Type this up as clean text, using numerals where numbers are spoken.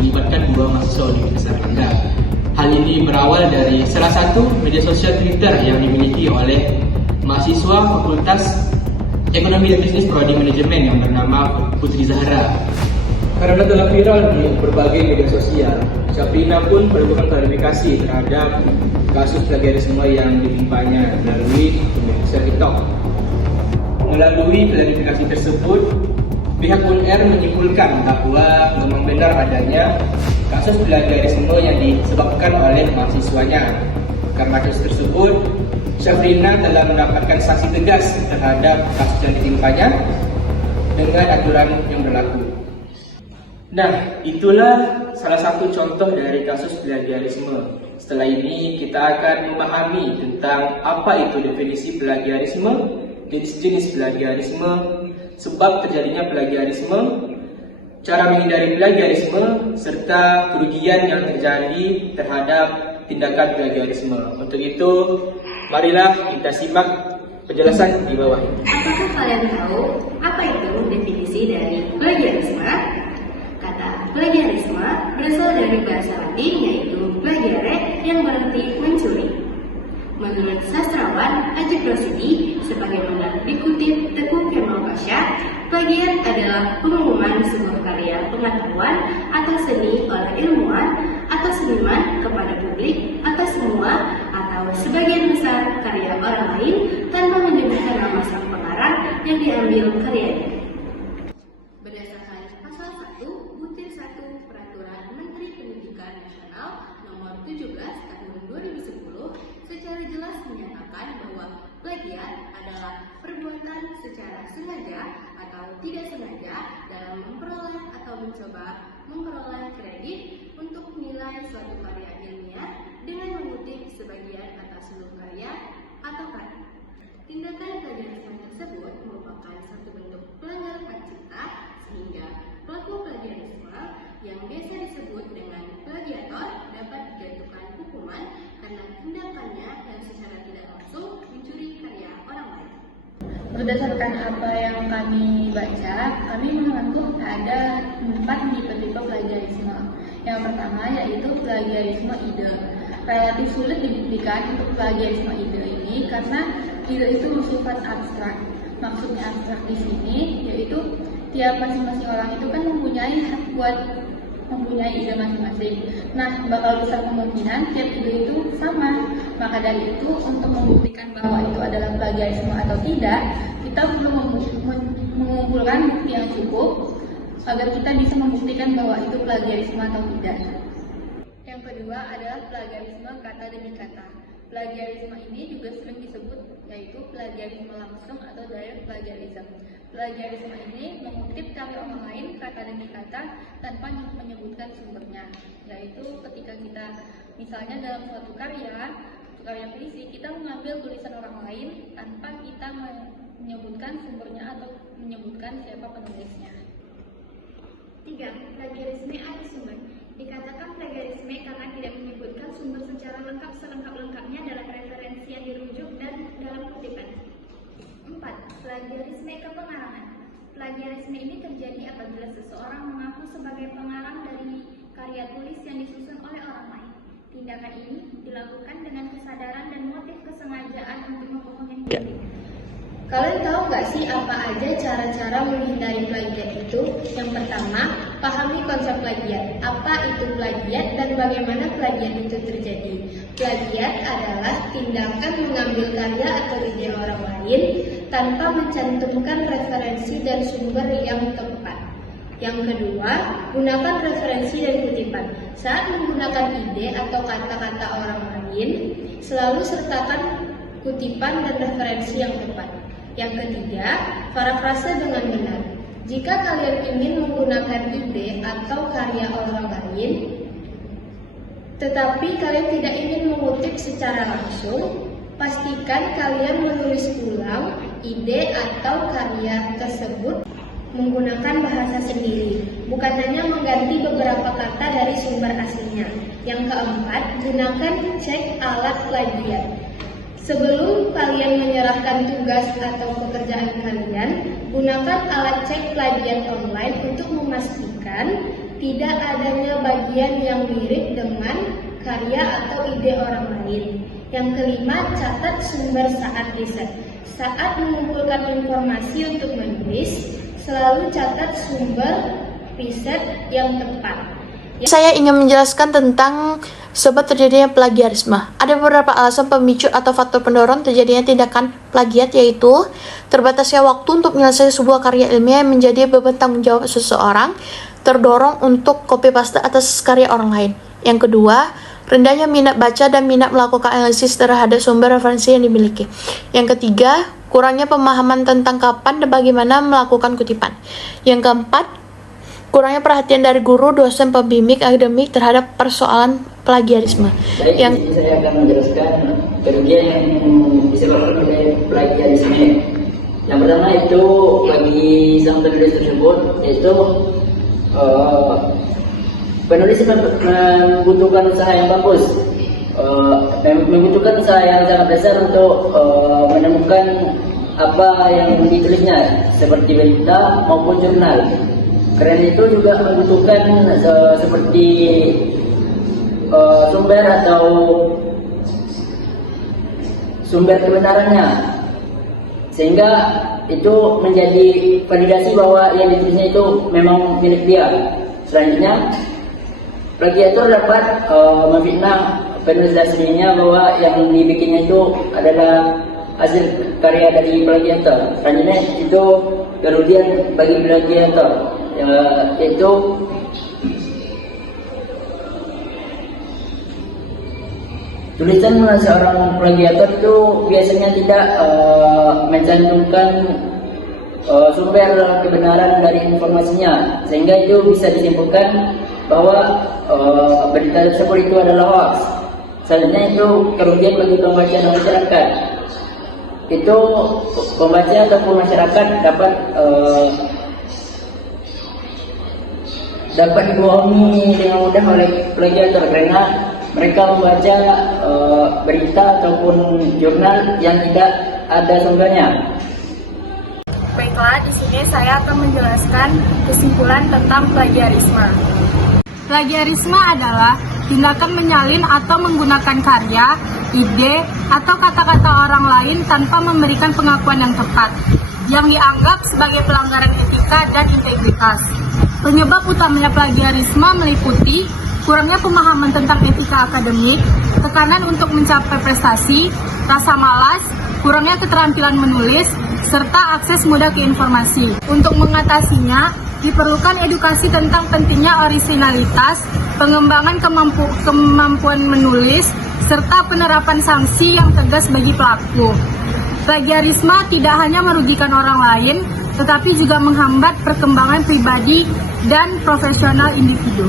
melibatkan dua mahasiswa Universitas Erlangga. Hal ini berawal dari salah satu media sosial Twitter yang dimiliki oleh mahasiswa Fakultas Ekonomi dan Bisnis Prodi Manajemen yang bernama Putri Zahra. Karena telah viral di berbagai media sosial, Syafrina pun melakukan klarifikasi terhadap kasus plagiarisme yang ditimpanya melalui media sosial TikTok. Melalui klarifikasi tersebut, pihak UNR menyimpulkan bahwa memang benar adanya kasus plagiarisme yang disebabkan oleh mahasiswanya. Karena kasus tersebut, Syafrina telah mendapatkan sanksi tegas terhadap kasus yang ditimpanya dengan aturan yang berlaku. Nah, itulah salah satu contoh dari kasus plagiarisme. Setelah ini kita akan memahami tentang apa itu definisi plagiarisme, jenis-jenis plagiarisme, sebab terjadinya plagiarisme, cara menghindari plagiarisme, serta kerugian yang terjadi terhadap tindakan plagiarisme. Untuk itu, marilah kita simak penjelasan di bawah ini. Apakah kalian tahu apa itu definisi dari plagiarisme? Kata plagiarisme berasal dari bahasa Latin yaitu plagiare yang berarti mencuri. Menurut sastrawan Ajak Rosidi, sebagaimana dikutip Teguh Kemal Pasha, plagiat adalah pengumuman sebuah karya pengetahuan atau seni oleh ilmuwan atau seniman kepada publik atas semua atau sebagian besar karya orang lain tanpa menyebutkan nama sang pengarang yang diambil karyanya. Berdasarkan pasal 1 butir 1 Peraturan Menteri Pendidikan Nasional Nomor 17 Tahun 2010 secara jelas menyatakan bahwa plagiat adalah perbuatan secara sengaja atau tidak sengaja dalam memperoleh atau mencoba memperoleh kredit untuk menilai suatu karya ilmiah dengan mengutip sebagian atas seluruh karya atau karya. Tindakan plagiarisme tersebut merupakan satu bentuk pelanggaran hak cipta sehingga pelaku plagiarisme yang biasa disebut dengan plagiator dapat dijatuhkan hukuman karena tindakannya yang secara tidak langsung mencuri karya orang lain. Berdasarkan apa yang kami baca, kami mengaku ada 4 tipe plagiarisme. Yang pertama yaitu plagiarisme ide. Relatif sulit dibuktikan untuk plagiarisme ide ini karena ide itu bersifat abstrak. Maksudnya abstrak di sini yaitu tiap masing-masing orang itu kan mempunyai hak buat mempunyai ide masing-masing. Nah, bakal besar kemungkinan tiap ide itu sama. Maka dari itu, untuk membuktikan bahwa itu adalah plagiarisme atau tidak, kita perlu mengumpulkan bukti yang cukup agar kita bisa membuktikan bahwa itu plagiarisme atau tidak. Yang kedua adalah plagiarisme kata demi kata. Plagiarisme ini juga sering disebut yaitu plagiarisme langsung atau direct plagiarism. Plagiarisme ini mengutip karya orang lain kata demi kata tanpa menyebutkan sumbernya. Yaitu ketika kita misalnya dalam suatu karya puisi, kita mengambil tulisan orang lain tanpa kita menyebutkan sumbernya atau menyebutkan siapa penulisnya. 3. Plagiarisme ada sumber. Dikatakan plagiarisme karena tidak menyebutkan sumber secara lengkap selengkap-lengkapnya dalam referensi yang dirujuk dan dalam kutipan. 4. Plagiarisme kepengarangan. Plagiarisme ini terjadi apabila seseorang mengaku sebagai pengarang dari karya tulis yang disusun oleh orang lain. Tindakan ini dilakukan dengan kesadaran dan motif kesengajaan untuk membohongi publik. Kalian tahu nggak sih apa aja cara-cara menghindari plagiat itu? Yang pertama, pahami konsep plagiat. Apa itu plagiat dan bagaimana plagiat itu terjadi? Plagiat adalah tindakan mengambil karya atau ide orang lain tanpa mencantumkan referensi dan sumber yang tepat. Yang kedua, gunakan referensi dan kutipan. Saat menggunakan ide atau kata-kata orang lain, selalu sertakan kutipan dan referensi yang tepat. Yang ketiga, parafrase dengan benar. Jika kalian ingin menggunakan ide atau karya orang lain, tetapi kalian tidak ingin mengutip secara langsung, pastikan kalian menulis ulang ide atau karya tersebut menggunakan bahasa sendiri, bukan hanya mengganti beberapa kata dari sumber aslinya. Yang keempat, gunakan cek alat plagiat. Sebelum kalian menyerahkan tugas atau pekerjaan kalian, gunakan alat cek plagiat online untuk memastikan tidak adanya bagian yang mirip dengan karya atau ide orang lain. Yang kelima, catat sumber saat riset. Saat mengumpulkan informasi untuk menulis, selalu catat sumber riset yang tepat. Saya ingin menjelaskan tentang sebab terjadinya plagiarisme. Ada beberapa alasan pemicu atau faktor pendorong terjadinya tindakan plagiat, yaitu terbatasnya waktu untuk menyelesaikan sebuah karya ilmiah yang menjadi beban tanggung jawab seseorang, terdorong untuk copy paste atas karya orang lain. Yang kedua, rendahnya minat baca dan minat melakukan analisis terhadap sumber referensi yang dimiliki. Yang ketiga, kurangnya pemahaman tentang kapan dan bagaimana melakukan kutipan. Yang keempat, kurangnya perhatian dari guru, dosen, pembimbing akademik terhadap persoalan plagiarisme. Baik, saya akan menjelaskan kerugian yang disebabkan oleh plagiarisme. Yang pertama itu bagi sang penulis tersebut, yaitu penulis membutuhkan usaha yang bagus, membutuhkan usaha yang sangat besar untuk menemukan apa yang ditulisnya, seperti berita maupun jurnal. Karena itu juga membutuhkan seperti sumber atau sumber kebenarannya, sehingga itu menjadi validasi bahwa yang ditulisnya itu memang milik dia. Selanjutnya, plagiator dapat memfitnah penulis aslinya bahwa yang dibikinnya itu adalah hasil karya dari plagiator. Selanjutnya itu kerugian bagi plagiator, yaitu tulisan seorang plagiator itu biasanya tidak mencantumkan sumber kebenaran dari informasinya, sehingga itu bisa disimpulkan bahwa berita tersebut itu adalah hoax. Selanjutnya itu kerugian bagi pembaca dan masyarakat. Itu pembaca ataupun masyarakat dapat dibohongi dengan mudah oleh plagiator, karena mereka membaca berita ataupun jurnal yang tidak ada sumbernya. Baiklah, di sini saya akan menjelaskan kesimpulan tentang plagiarisme. Plagiarisme adalah tindakan menyalin atau menggunakan karya, ide, atau kata-kata orang lain tanpa memberikan pengakuan yang tepat, yang dianggap sebagai pelanggaran etika dan integritas. Penyebab utamanya plagiarisme meliputi kurangnya pemahaman tentang etika akademik, tekanan untuk mencapai prestasi, rasa malas, kurangnya keterampilan menulis, serta akses mudah ke informasi. Untuk mengatasinya, diperlukan edukasi tentang pentingnya orisinalitas, pengembangan kemampuan menulis, serta penerapan sanksi yang tegas bagi pelaku. Plagiarisme tidak hanya merugikan orang lain, tetapi juga menghambat perkembangan pribadi dan profesional individu.